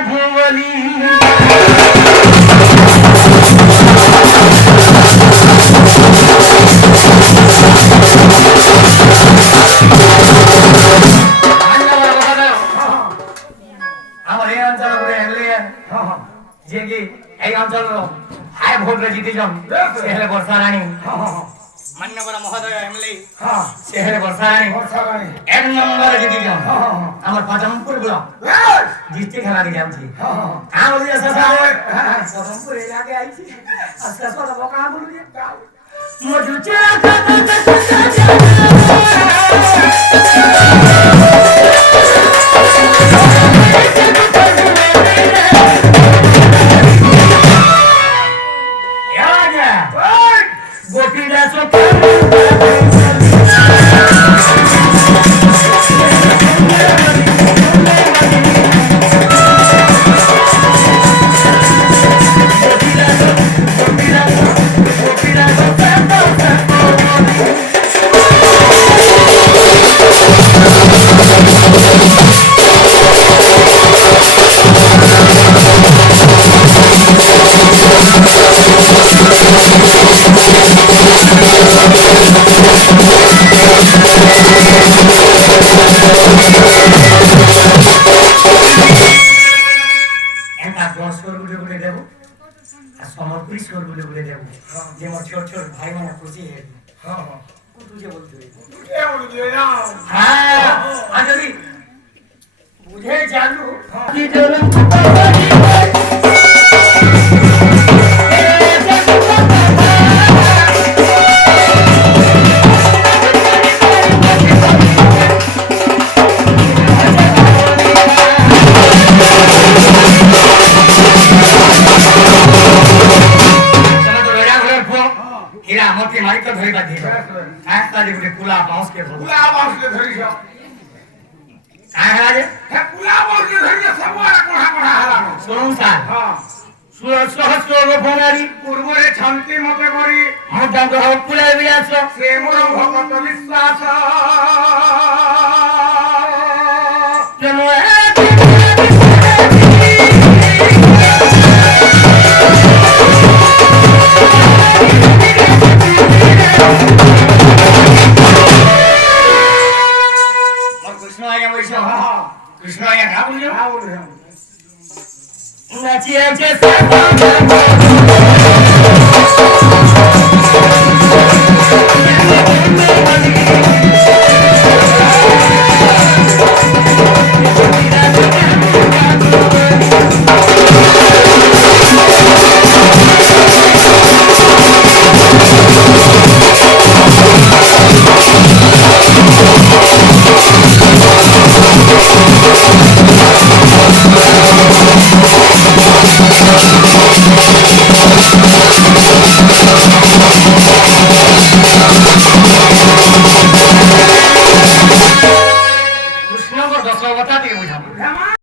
ধুবলি আমার এই অঞ্চল করে এলিয়েন যে কি এই অঞ্চল হাই ভোটে জিতেছেন সে হলে বর্ষা রানী মান্যবর মহোদয় এমএলএ সে হলে বর্ষা রানী এক নম্বরে জিতেছেন আমার পদমপুর ব্লক ডিস্ট্রিক্ট খেলা দিয়ে যাচ্ছি আমি বলি পদমপুর এলাকায় আইছি আস্তে আস্তে বকা বলি মজু ছোট ছোট ভাই মানে খুশি বুঝে বলতে বুঝে জানু কি পূর্বরে শান্তি মতে করি পুরাই বিরাস সে মোর ভগত বিশ্বাস কৃষ্ণ আজ্ঞা বলছ কৃষ্ণ আজ্ঞা ঘা বলছ নাচিয়েছে